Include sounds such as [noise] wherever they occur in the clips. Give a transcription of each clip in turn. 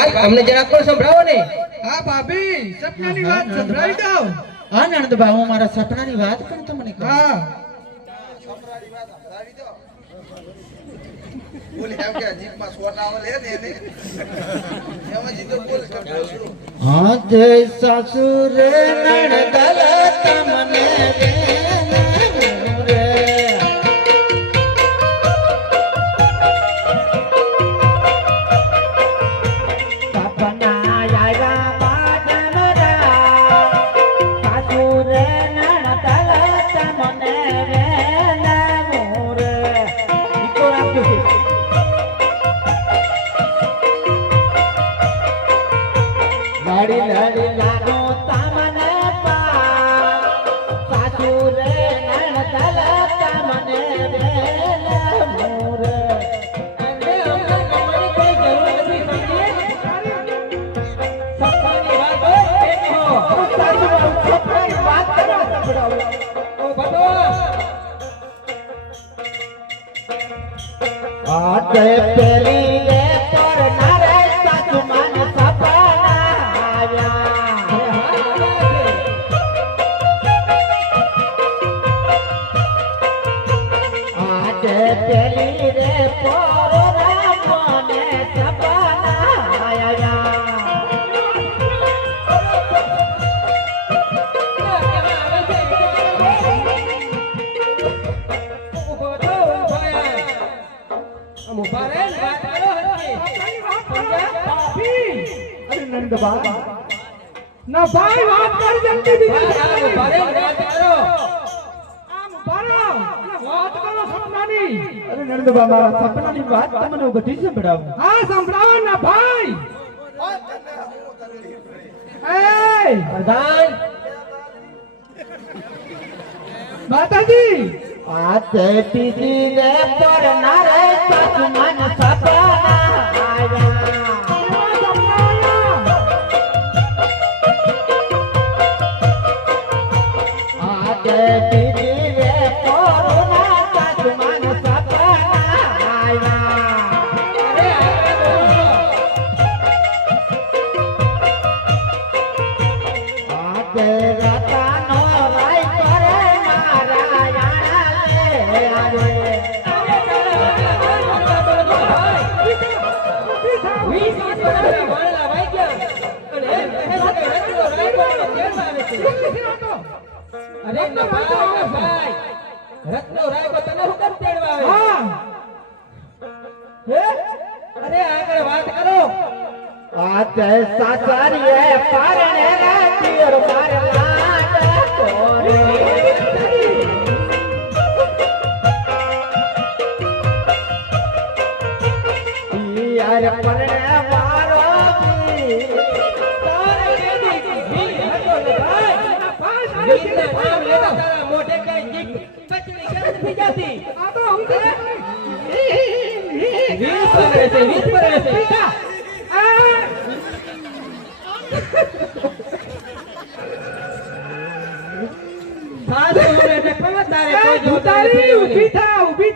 વાત અમને જરા કોણ સંભળાવો ને હા ભાભી સપનાની વાત સંભળાવી દો. હા નણંદબા હું મારા સપનાની વાત પણ તમને કહું. હા. બોલે એમ કે જીભમાં સોટ આવે ને એને. એમાં જીતો બોલ હા જય સાસુર નણદલ તમને આતે પેલી અરે ના ભાઈ વાત કર જલ્દી બીજી રહો. આમ ઊભા રહો. અને વાત કરો. સપનાની. અરે નંદબા મારા સપનાની વાત તમને બધી સંભળાવું. હા સંભળાવો ને ભાઈ. એ પ્રધાન. માતાજી. આતે પીજી રે પર સાસુ મન સપના આવ્યા અરે ભાઈ. રત્નો રાયગો તને હું કેમ તેડવા આવે? હા હે? અરે આગળ વાત કરો આતે સાચારીએ પારણે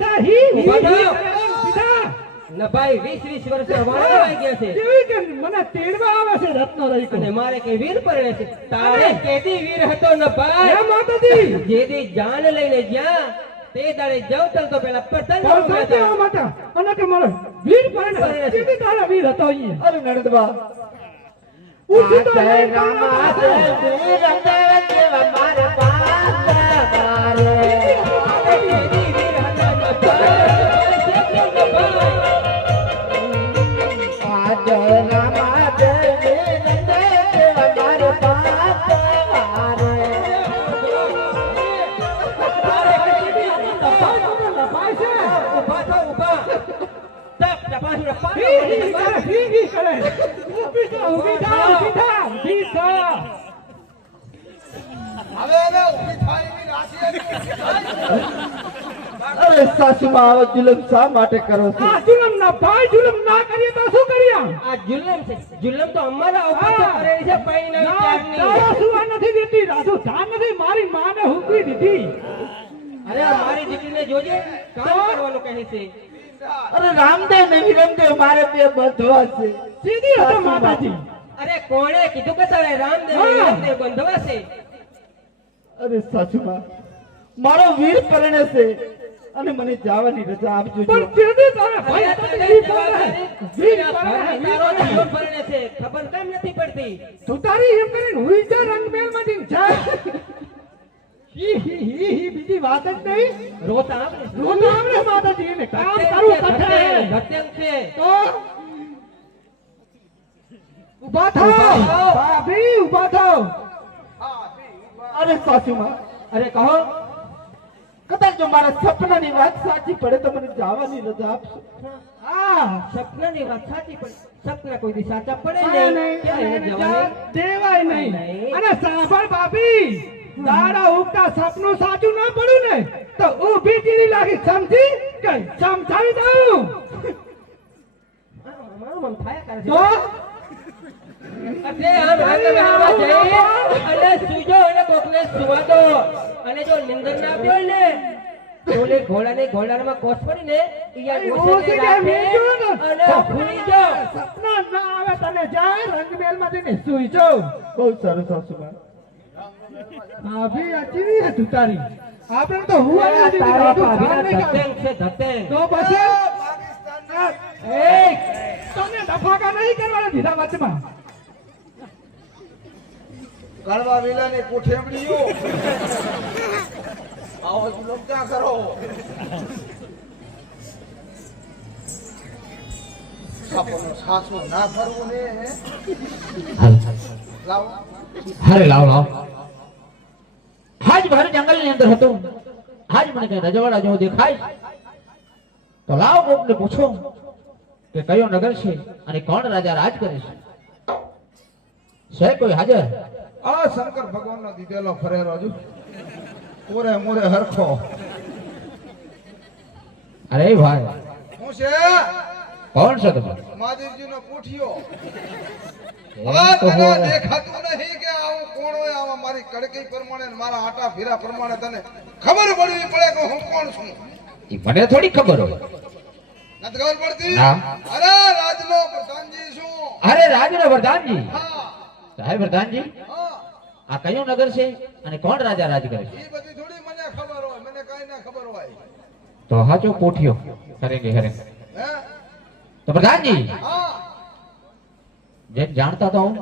થા હી ઊભા થાઓ. ઊભી થા. ન ભાઈ વીસ વીસ વર્ષના વાળા છે. કે મને તેડવા આવે છે રત્નો રહી અને મારે કઈ વીર પરણે છે તારે કેદી વીર હતો ન ભાઈ? હે જાન લઈને જ્યાં તે દાડે જવતલ તો પેલા પતંગ પતંગ માટે. અને કે મારો વીર પરણે સીધી તારા વીર હતો અહીંયા? અરે નણદબા. ઊભી તો આતે નહીં રામા તારા તે વીર દેવ તપાસું પાછો હી વળી હી બહાર. કરે હી હી કરે ઊભી થા ઊભી થા ઊભી થા ઊભી થા હવે હવે ઊભી થાય એવી રાશિ અરે સાસુમાં આવો જુલમ શા માટે કરો છો? આ જુલમ ના ભાઈ જુલમ ના કરીએ તો શું કરીએ આ જુલમ છે. જુલમ તો અમારા ઉપર તો છે પૈણી ના ત્યારની. તારા સુવા નથી દેતી રાધુ ધા નથી મારી માને હુકવી દીધી. અરે મારી દીકરીને જોજે કામ કરવાનું કહે છે. અરે રામદેવ નહીં રામદેવ મારે બે બંધવા છે. સીધી હતો માતાજી. અરે કોણે કીધું કે તારે રામદેવ રામદેવ બંધવા છે? અરે સાચુમાં મારો વીર પરણે છે અને મને જવાની રજા આપજો. પણ સીધી તારા ભાઈ હતા તને વીર પરણે. તારો છે. ખબર કેમ નથી પડતી? તું તારી એમ કરીને હુઈ જા રંગમેલમાંથી જા. હી હી હી હી બીજી વાત જ નહીં. રોતા આપણે રોજ આવડે માતાજીને કામ ધત્યંગ કરવું છે, પડે ધત્યંગ, ધત્યંગ છે. તો? ઊભા થાઓ. ભાભી ઊભા થાઓ. અરે સાસુમાં અરે કહો. કદાચ જો મારા સપનાની વાત સાચી પડે તો મને જવાની રજા આપશો. હા સપનાની વાત સાચી પડે. સપના કોઈ દી સાચા પડે નહીં. દેવાય નહીં. નહીં. અને સાંભળ ભાભી. તારા ઉગતા સપનું સાચું ના પડ્યું ને તો ઊભી તીરી લાગી સમજી? કે સમજાવી દઉં? મારું મન થાય કરે તો જઈ અને સૂજો અને કોકને સુવા દો. અને જો નિંદર ના આવ્યો ને ઓલે ઘોડાની પડી ને. આ. અને ભૂલી જાવ સપના ના આવે તને જાય રંગમેલમાં જઈને સૂઈ જાઓ બહુ સારું સાસુમાં ભાભી અચીવી હે તું તારી? આપણે તો હું આ તારા ભાભીના બહાર છે ધત્યંગ. તો પછી? પાકિસ્તાન એ તમને ડફાકા નહીં કરવાના દીધા વચમાં. કડવા વિલાની કોઠેમડીઓ. આવો જુલમ ક્યાં કરો? સાપોનો સાસુ ના ફરવું ને. હે? લાવો. અરે લાવ લાવ. ભારે જંગલની અંદર હતો. આજ મને કઈ રજવાડા જેવો દેખાય. તો લાવ કોકને પૂછો કે કયો નગર છે અને કોણ રાજા રાજ કરે છે. છે કોઈ હાજર? આ શંકર ભગવાન નો દીધેલો ફરેરો હજુ. કોરે મોરે હરખો. અરે ભાઈ હું છે? કોણ છે તમે? મહાદેવજી નો પૂઠિયો એમ હવે તો તને હોય. દેખાતું નહીં કે આવું કોણ હોય આમાં મારી કડકી પ્રમાણે મારા આટા ફીરા પ્રમાણે તને ખબર પડવી પડે કે હું કોણ છું? ઈ મને થોડી ખબર હોય. નથી ખબર પડતી? અરે રાજનો પ્રધાનજી છું. અરે રાજનો પ્રધાનજી? સાહેબ પ્રધાનજી આ કયું નગર છે અને કોણ રાજા રાજ કરે છે? એ બધી થોડી મને ખબર હોય મને કઈ ના ખબર હોય. તો હાચો પોઠિયો કરેંગે કરેંગે તો પ્રધાનજી હા. જેમ જાણતા તો હું.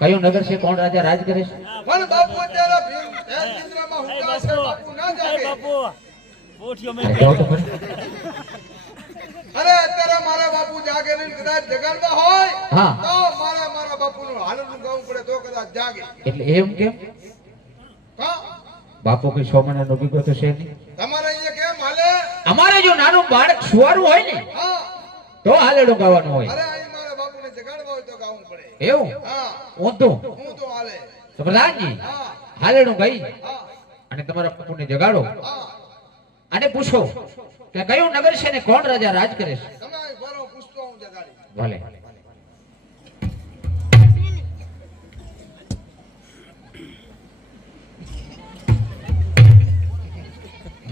કયું નગર છે કોણ રાજા રાજ કરે છે? પણ બાપુ અત્યારે ભીમ. ધ્યાન કેન્દ્રમાં હુંકા છે બાપુ ના જાગે. અરે જાઓ તો અરે અત્યારે મારા બાપુ જાગે નહીં કદાચ જગાડવા હોય હા. તો મારા મારા બાપુનું હાલનું ગાવું પડે તો કદાચ જાગે. એટલે એમ કેમ? હા બાપુ કઈ સો મહિનાનો ભીગો તો છે નહીં. તમારે અહીંયા કેમ હાલે? અમારે જો નાનું બાળક સુવારું હોય ને હા. તો હાલેડું ગાવાનું હોય. અરે એવું? ઊંધું? તો પ્રધાનજી હાલેડું ગઈ? અને તમારા પપ્પુને જગાડો. અને પૂછો કે કયું નગર છે ને કોણ રાજા રાજ કરે છે? તમે અહીં પૂછતો હું જગાડી. ભલે.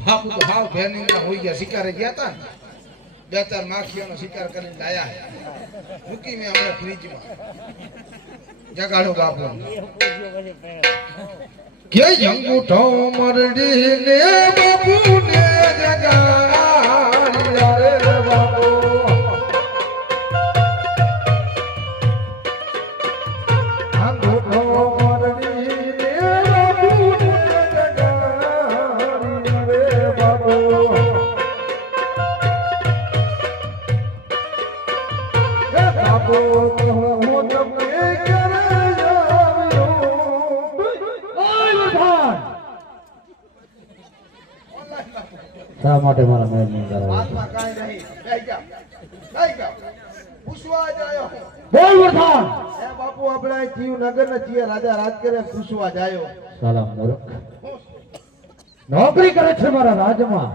બાપુ તો હાવ ભેની હોઈ ગયા શિકારે ગયા હતા ને? બે ચાર માખીઓનો શિકાર કરીને લાયા મૂકી મેં હમણાં ફ્રીજમાં જગાડો બાપુ કે અંગૂઠો મરડી ને બાપુ ને બાપુ. શા માટે મારા મહેલની અંદર હાથમાં કાંઈ નહીં. બેહી જા. બેહી જા. પૂછવા જ આયો હું. બોલ વરદાન હે બાપુ આપણે જીવ નગર ને જીએ રાજા રાજ કરે પૂછવા જ આયો. સાલા મૂર્ખ નોકરી કરે છે મારા રાજમાં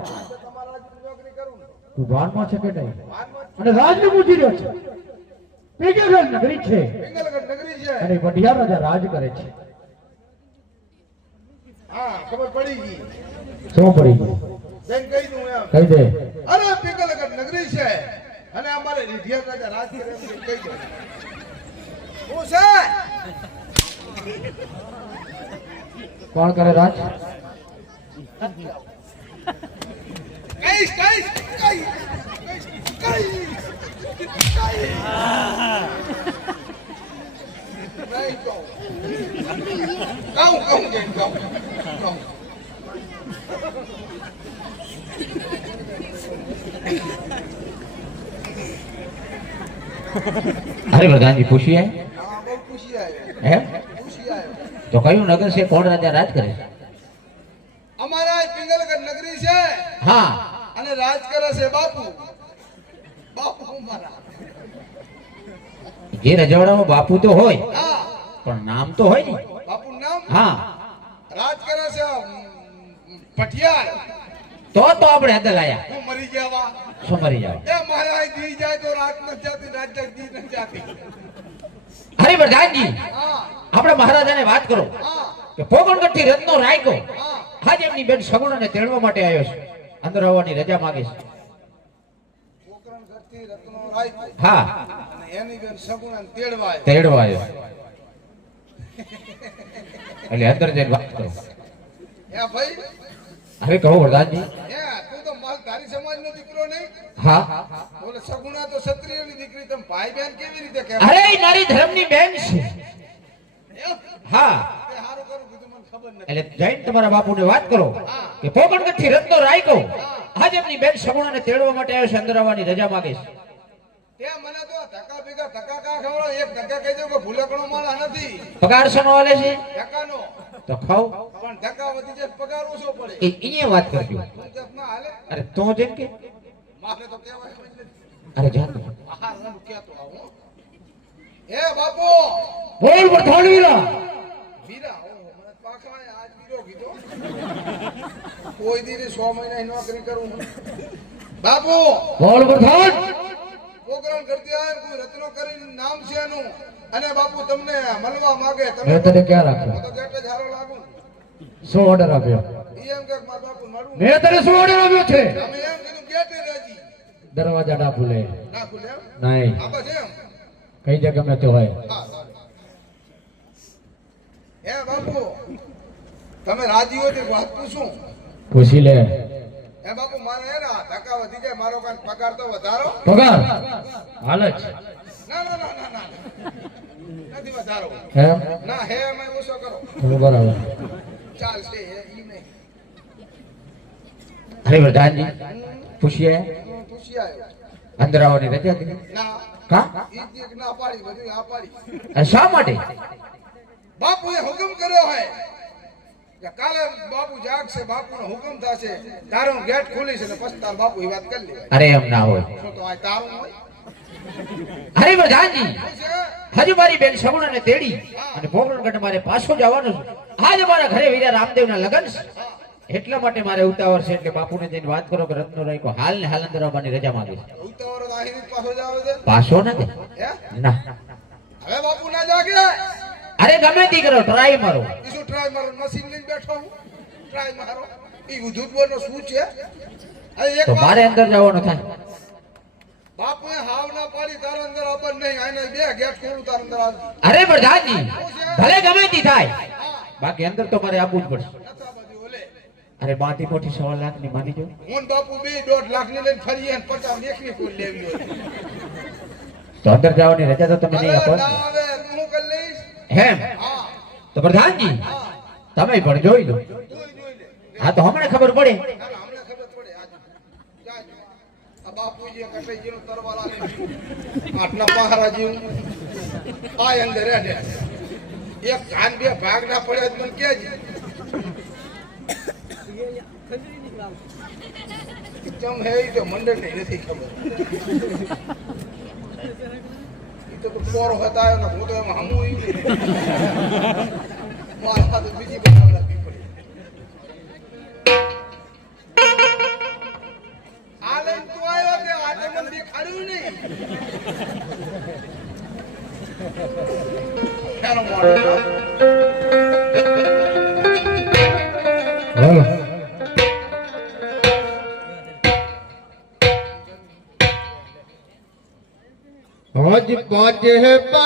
તો ભાનમાં છે કે નહીં અને રાજને પૂછી રહ્યો છે પીગેગઢ નગરી છે. પિંગલગઢ નગરી છે. અને વઢિયાર રાજા રાજ કરે છે. હા, ખબર પડી ગઈ. શું પડી ગયું બેન કહી દઉં એમ. કહી દે. અરે પિંગલગઢ નગરી છે. અને અમારે રીઢિયા રાજા રાજ કરે એમ કહી હું છે? કોણ કરે રાજ? કઈશ કઈશ કઈશ કઈશ જઈને કહું કહું અરે પૂછીએ ખુશી આવ્યો હે. તો કયું નગર છે કોણ રાજા રાજ કરે છે અમારા પિંગલગઢ નગરી છે. હા. અને રાજ કરે છે બાપુ મારા જે રજવાડામાં બાપુ તો હોય. પણ નામ તો હોય ને. બાપુ નામ? હા. રાજ કરે છે પઠિયાર તો તો આપણે હાથે લાયા. હું મરી ગયા શું મરી જાવ એ મારા દી જાય તો રાત ન જાતી રાત તક દી ન જાતી. અરે પ્રધાનજી આપણે મહારાજાને વાત કરો. કે પોગણગઢથી રત્નો રાયકો આજ એમની બેન સગુણાને તેડવા માટે આવ્યો છે. અંદર આવવાની રજા માંગે છે. હા. એની બેન. એટલે અંદર જઈને વાત કરો. હે ભાઈ? હવે કહો વરદાનજી. તું તો માલ ધારી સમાજનો દીકરો નહીં? હા. બોલે સગુણા તો ક્ષત્રિયની દીકરી તમે ભાઈ બહેન કેવી રીતે કહેવાય? અરે મારી ધર્મની બેન છે. હા. તે કરું કીધું મને ખબર નથી. એટલે જઈને તમારા બાપુને વાત કરો. કે પોકણગઢથી રત્નો રાયકો આજ એમની બેન સગુણાને તેડવા માટે આવ્યો છે અંદર આવવાની રજા માંગે છે. પગાર શેનો આલે છે? તો ખાવ. પણ ધક્કા વધી જાય પગાર ઓછો પડે? એ વાત કરજો. અરે તો જેમ કે. મારે તો કહેવાય અરે જા આહાર હું કહેતો આવું હે. બાપુ! બોલ વઠાણવીરા વીરા. મને આજ વીરો કીધો. કોઈ દીની સો મહિના નોકરી કરું બાપુ! બોલ વઠાણ પ્રોગ્રામ કરતી આવે કોઈ કરીને નામ છે એનું અને બાપુ તમને મળવા માંગે તમે તને ક્યાં હું રાખ્યો તો ગેટ જ હારો લાગુ. શું ઓર્ડર આપ્યો? એમ કે મારા બાપુ મળવું. મેં તને શું ઓર્ડર આપ્યો છે? અમે એમ કીધું ગેટે રાજી દરવાજા ના ખુલે. ના ખુલે નહીં. આ બસ એમ. કઈ જગ્યા ગમે તે હોય. હે બાપુ તમે રાજી હોય તો વાત પૂછું. પૂછી લે હે બાપુ મારે હે ને આ ધક્કા વધી જાય મારો કાન પગાર તો વધારો? પગાર? હાલ જ. ના ના ના ના ના. નથી વધારો. એમ ના હે અમે ઓછો કરો? બરાબર. ચાલશે હે ઈ નહીં. અરે પ્રધાનજી પૂછીએ? હું પૂછી આવ્યો. અંદર આવવાની રજા ના. કા? ઈ ના પાડી બધું આ પાડી. શા માટે? બાપુએ હુકમ કર્યો હોય કે કાલે બાપુ જાગશે બાપુનો હુકમ થશે તારું ગેટ ખુલી છે ને પછી તાર બાપુ એ વાત કરી લેવાય. અરે એમ ના હોય. તો આ તારું હોય? અરે પ્રધાનજી હજુ મારી બેન સગુણાને તેડી અને પોકરણગઢ મારે પાછો જવાનું છે. આજ મારા ઘરે વીરા રામદેવના લગ્ન છે. એટલા માટે મારે ઉતાવળ છે એટલે બાપુને જઈને વાત કરો કે રત્નો રાયકો હાલ ને હાલ અંદર આવવાની રજા માંગે છે. પાછો નથી ના હવે બાપુ ના જાગે? અરે ગમે દીકરો કરો ટ્રાય મારો. ઈ શું ટ્રાય મારો મશીન લઈને બેઠો હું. ટ્રાય મારો. ઈ ઉધુત બોલનો શું છે? એક તો મારે અંદર જવાનો થાય. બાપુએ હાવ ના પાડી તારા અંદર આબર નહીં આને બે ગેટ ખોલું તારા અંદર અરે પ્રધાનજી ભલે ગમે તે થાય. બાકી અંદર તો મારે આપવું જ પડશે. નતા બાજુ ઓલે. અરે બાથી મોટી સવા લાખની માની જો હું બાપુ બે દોઢ લાખ ને લઈને ફરીએ પચાસ એકની ફૂલ લેવી તો અંદર જવાની રજા તો તમે નહીં આપો હું કરી લઈશ? હેમ. હા. તો પ્રધાનજી તમે પણ જોઈ લો હા તો હમણાં ખબર પડે ના, ના. આ બાપુજીએ કટાઈજીનો તરવાર આટલા પહારા આ અંદર. એક કાન ભાગ ના પડ્યા મને કહેજે. ચમ હે ઈ તો મંડળને નથી ખબર તો તો પોરો હતા એનો હું તો એમાં હમું. [laughs] મારા હાથે બીજી બનાવ હજી પાંચ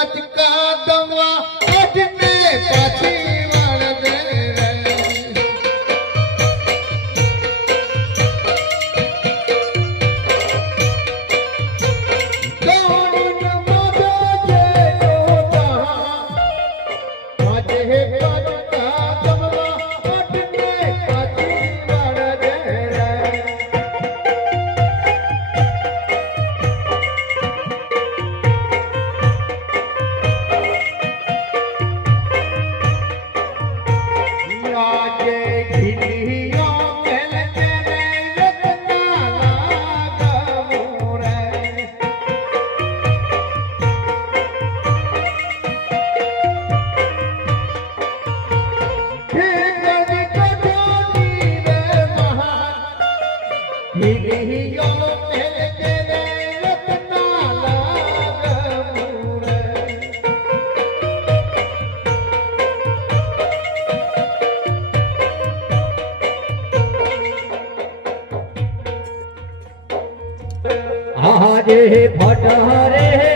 આજે ભટરે ઉધાર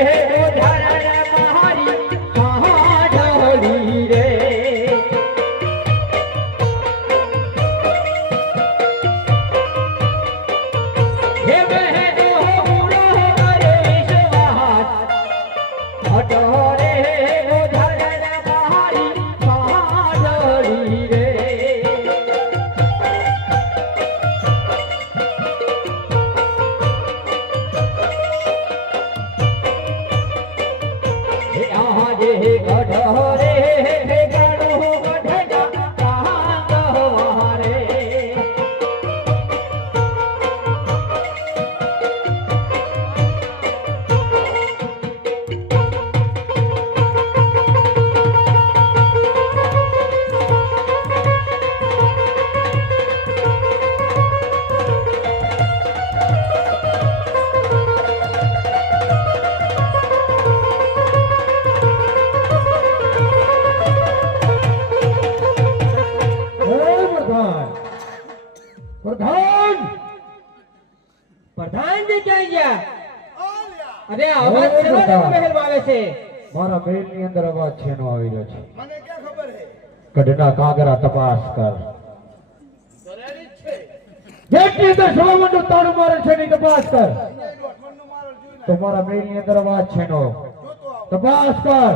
મારા ની અંદર અવાજ છે નો આવી રહ્યો છે. મને ક્યાં ખબર હે કઢના કાગરા તપાસ કર. જેટલી તો સોમંડો તાળું મારે છે ની તપાસ કર. તમારા અઠવાડિયું તો મારા મેલની અંદર અવાજ છે નો તપાસ કર.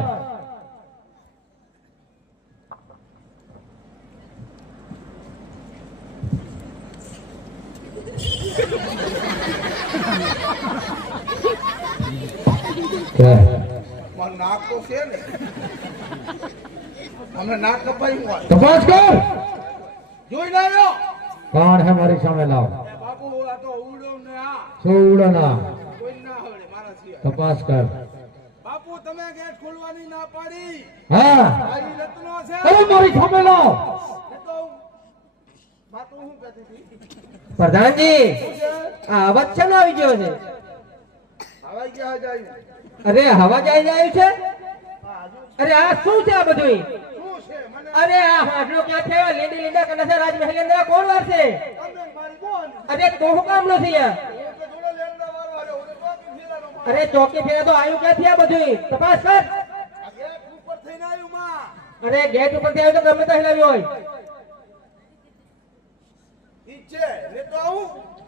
[laughs] કે? મારું નાક તો છે ને. અમને નાક કપાયું હોય. તપાસ કર. જોઈને આવ્યો કોણ હે મારી સામે લાવ? બાપુ આ તો ઉડો ને આ. સોવડના કોઈ ના આવડે મારા સિવાય. તપાસ કર. બાપુ તમે ગેટ ખોલવાની ના પાડી. હા. મારી રત્નો છે. અરે મારી સામે લાવ. તો બાપુ હું કહેતી હતી. પ્રધાનજી આ અવાજ શેનો આવી ગયો છે? અરે હવા જાય જાય છે? અરે આ શું છે આ બધું છે? અરે આ હાડલો ક્યાં થયો લીંડી લીંડા કરે છે રાજમહેલ અંદર કોણ વાર છે અરે તો હું કામ નો છે. અરે ચોકી ફેરા તો આવ્યું ક્યાંથી આ બધું તપાસ કર. અરે ગેટ ઉપરથી આવ્યું તો ગમે તો હિલાવ્યું હોય. ઠીક છે લેતો આવું.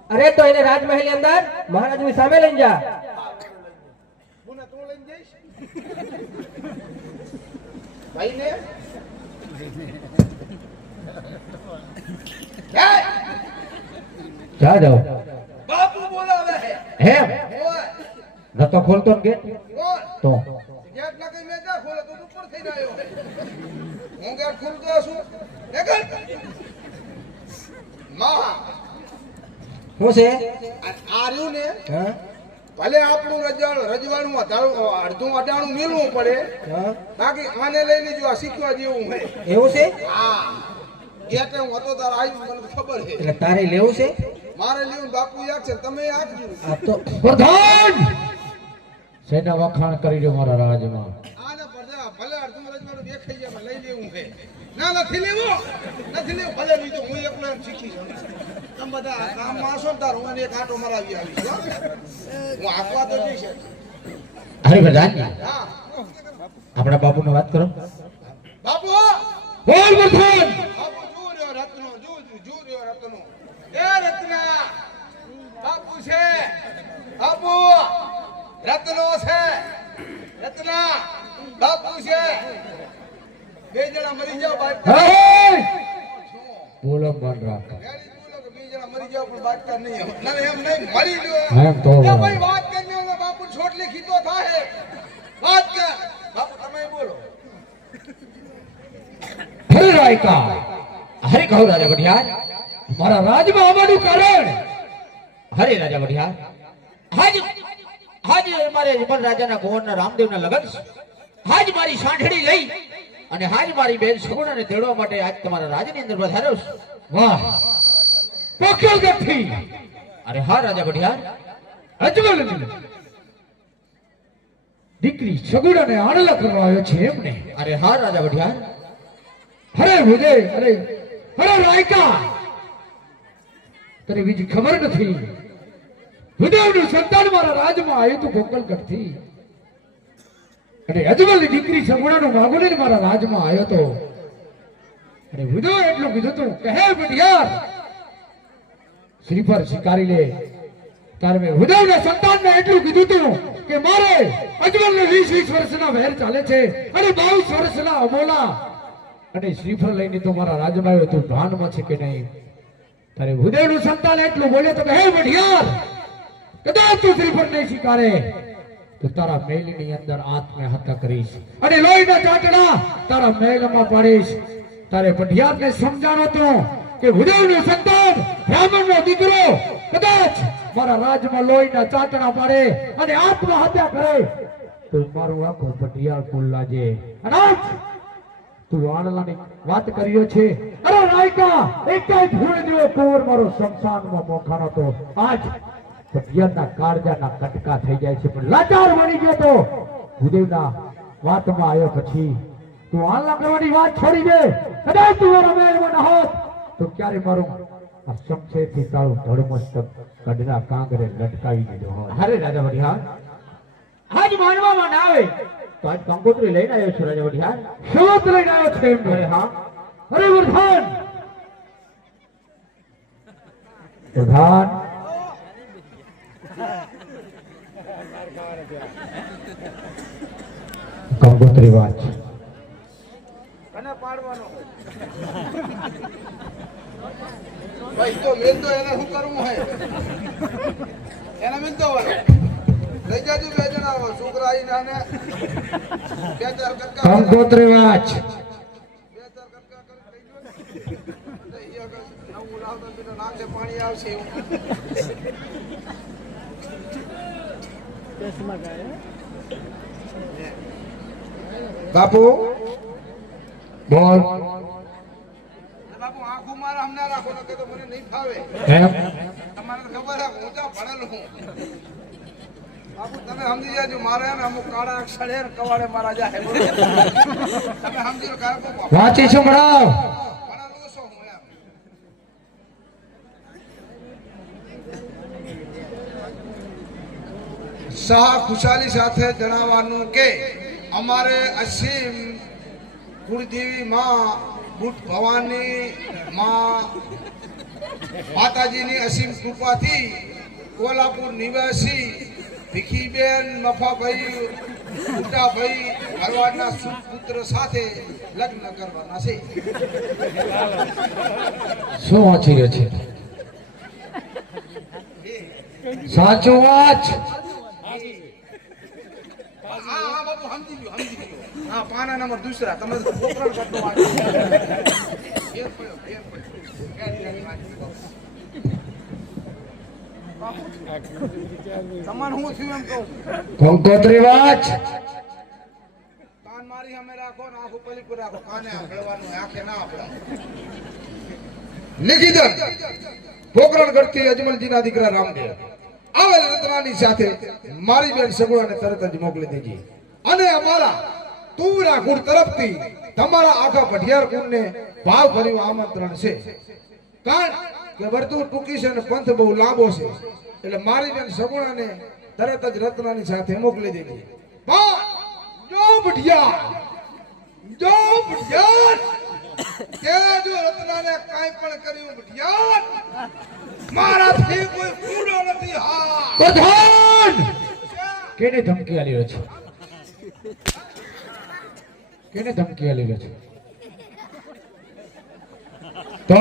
અરે તો એને રાજમહેલની અંદર મહારાજની સામે લઈને જા. ને જાઓ. બાપુ હે? નતો ને તો ગેટ. ના કઈ થઈને આવ્યો હું ગેટ શું છે? આ રહ્યું ને? હા? ભલે આપણું રજવાડું રજવાડું અડધું અડાણું મેળવું પડે. હા? બાકી આને લઈને જો આ શીખવા જેવું હોય. એવું છે? હા. ગેટ હું હતો તાર આવી મને ખબર છે. એટલે તારે લેવું છે? મારે લેવું બાપુ યાદ છે તમે આપજો. આ તો પ્રધાન! સેના વખાણ કરી દો મારા રાજમાં. આને પડદા ભલે અડધું રજવાડું દેખાઈ જાય લઈ લેવું છે. ના નથી લેવું. નથી લેવું. ભલે લીધું હું એકલો શીખી છું તમે બધા કામમાં હશો ને તાર હું એક આટો મરાવી આવી હું. આપવા તો જઈશ અરે હરિભજાનજી આપણા બાપુ બાપુને વાત કરો. બાપુ! બોલ વર્ધન બાપુ જુ રહ્યો રત્નો જુ જુ જુ રહ્યો રત્નો. એ રત્ના બાપુ છે. બાપુ રત્નો છે. રત્ના બાપુ છે. બે જણા મરી જાવ બોલો મન રાખ નહીં. ના એમ નહીં મરી લ્યો. એમ તો ભાઈ વાત કરીને ઓલા બાપુ છોટલી ખીચો થાય. વાત કર. બાપુ તમે બોલો. હરે રાયકા હરે કહો રાજા બઢિયાર મારા રાજમાં આવવાનું કારણ. હરે રાજા બઢિયાર આજ આજ મારે યમન રાજાના કુંવરના રામદેવના લગન. આજ મારી સાંઠડી લઈ અને હાજ મારી બેન સગુણાને તેડવા માટે આજ તમારા રાજની અંદર વધાર્યો છે. વાહ. પકડ ગઠ્ઠી અરે હા રાજા બઢિયાર અજમલ દીકરી સગુણાને આણલા કરવા આવ્યો છે એમને અરે હા રાજા બઢિયાર અરે વિજય અરે અરે રાયકા તને બીજી ખબર નથી વિદેવનું સંતાન મારા રાજમાં આવ્યું તું ગોકળગઢથી અને અજમલની દીકરી સગુણાનો માગો મારા રાજમાં આવ્યો તો અને વિદો એટલું કીધું તું કહે બધી બઢિયાર શ્રીફળ સ્વીકારી લે. ત્યારે મેં ઉદયના સંતાનને એટલું કીધું હતું કે મારે અજમલને વીસ વીસ વર્ષના વહેર ચાલે છે અને બાવીસ વર્ષના અમોલા. અને શ્રીફળ લઈને તો મારા રાજમાં તું ભાનમાં છે કે નહીં? તારે ઉદયનું સંતાન એટલું બોલે તો હે બઢિયાર કદાચ તું શ્રીફળ નહીં સ્વીકારે તો તારા મહેલની અંદર આત્મહત્યા કરીશ અને લોહીના ચાટડા તારા મહેલમાં પાડીશ. તારે પઢિયારને સમજાણો તો કે ઉદયનું સંતાન કદાચ મારા રાજમાં લોહીના ચાટડા પાડે અને આત્મહત્યા કરે. તો મારો આખો પટિયાળ કુલ લાજે. તું આણલાની વાત કર્યો છે. અરે રાયકા એક જ ભૂલ જો કોર મારો સંસારમાં મોખાનો તો આજ પટિયાના કાળજાના કટકા થઈ જાય છે. પણ લાચાર બની ગયો તો. ભૂદેવના વાતમાં આવ્યો પછી તું આણલા કરવાની વાત છોડી દે. કદાચ તું મારો મહેલમાં હોત, તો ક્યારે મારું આ શમશેરથી તારું ધર્મસ્તક કડના કાંગરે લટકાવી દીધો હોત અરે રાજા વડિયાર આજ માનવામાં ના આવે. તો આજ કંકોત્રી લઈને આવ્યો છું રાજા વડિયાર શોધ લઈને આવ્યો છે એમ ઘરે હા. અરે વરદાન! પ્રધાન કંકોત્રી વાંચ. કને પાડવાનો. ભાઈ તો એને શું કરવું હે? એને મેલ તો લઈ જાજો બે જણા છોકરા આવીને નાને બે ચાર કટકા કંકોત્રી વાચ બે ચાર કટકા કરી લઈ જો નવું લાવતા પેલો નાખે પાણી આવશે એવું. બાપુ બોલ. આંખું ના રાખો નકર તો મને નહીં ફાવે. તમારે ખબર હું તો ભણેલ હું. બાપુ તમે સમજી જાજો મારે અમુક કાળા અક્ષર કવાડે મારા જાય તમે સમજી લો વાંચી છું ભણાવ. છો હું એમ. ખુશાલી સાથે જણાવવાનું કે અમારે અસીમ કુળદેવી માં ભવાની માં માતાજીની અસીમ કૃપાથી કોલ્હાપુર નિવાસી ભીખીબેન મફાભાઈ બુટ્ટાભાઈ ભરવાડના સુપુત્ર સાથે લગ્ન કરવાના છે. શું વાંચી રહ્યો છે સાચું વાંચ. હા હા બાપુ સમજી ગયો સમજી ગયો હા પાના નંબર દુસરા. તમે પોકરણ કરતો વાંચો. ફેર પડ્યો, ફેર પડ્યો. ફેર પડ્યો, વાંચો, બાપુ. તમારે હું થયું એમ કહું? કંકોત્રી વાંચ કાન મારી સામે રાખો ને આંખ ઉપર ઉપર રાખો. કાને આંખળવાનું આંખે ના આપડા નિકિતન પોકરણ અજમલજીના દીકરા રામદેવ. આવેલ રત્નાની સાથે મારી બેન સગુણાને તરત જ મોકલી દેજે. અને અમારા તુવરા ગુણ તરફથી તમારા આખા ભટિયાર ગુણને ભાવ ભર્યું આમંત્રણ છે. કારણ કે વર્તુળ ટૂંકી છે અને પંથ બહુ લાંબો છે. એટલે મારી બેન સગુણાને તરત જ રત્નની સાથે મોકલી પણ જો બઢિયા જો બઢિયા કે જો રત્નાને કાંઈ પણ કર્યું બઢિયા મારાથી કોઈ ફૂડો નથી હા. પ્રધાન કેને ધમકી આલી રહ્યો છે? કેને ધમકી આલી છે? તો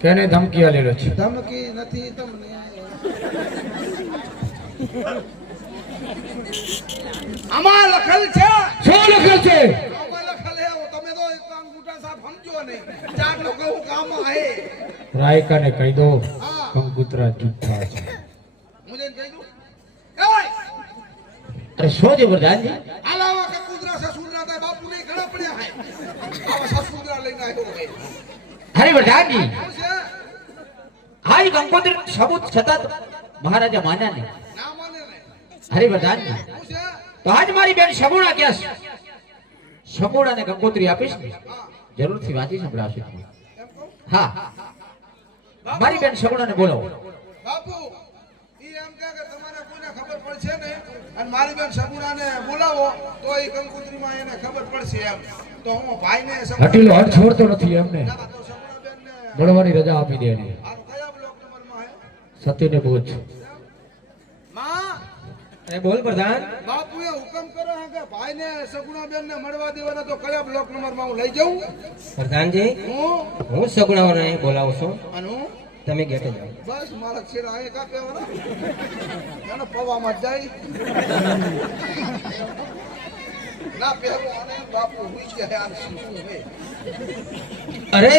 કેને ધમકી આલી રહ્યો છે? ધમકી નથી તમને. આમાં લખેલ છે? શું લખેલ છે? રાયકાને કહી દો. કંકુતરા જુઠ્ઠા છે મુજે કહી દઉં એય અરે શું છે પ્રધાનજી? આલાવા કે કુદરા સસુદરા તાય બાપુ ને ઘણા પડ્યા હે આવા સસુદરા લઈને આવ્યો હે અરે શું છે? આજ સબૂત છતાં મહારાજા માન્યા ને ના માને ને. હરે પ્રધાનજી. શું તો આજ મારી બેન સગુણા ક્યાં છે? સગુણાને ગંગોત્રી આપીશ ને? જરૂરથી વાંચી સંભળાવશે. હા. મારી બેન સગુણાને બોલાવો. બાપુ એમ કે તમારે કોઈને ખબર પડશે ને અને મારી બેન સગુણાને બોલાવો તો એ કંકુત્રીમાં એને ખબર પડશે એમ. તો હું ભાઈને હટીલો હટ છોડતો નથી એમને. ના, મળવાની રજા આપી દે એની. સત્યને માં! બોલ પ્રધાન. બાપુએ હુકમ કર્યો હે કે ભાઈને સગુણા બેનને મળવા દેવાના તો કયા બ્લોક નંબરમાં હું લઈ જાઉં? પ્રધાનજી હું? હું સગુણાઓને બોલાવું છું. અને હું? તમે ગેટે જાઓ. બસ મારા છેડા અહીં કાપે એનો પવામાં જાય. ના પહેરો અને બાપુ હુઈ ગયા આમ શું હે. અરે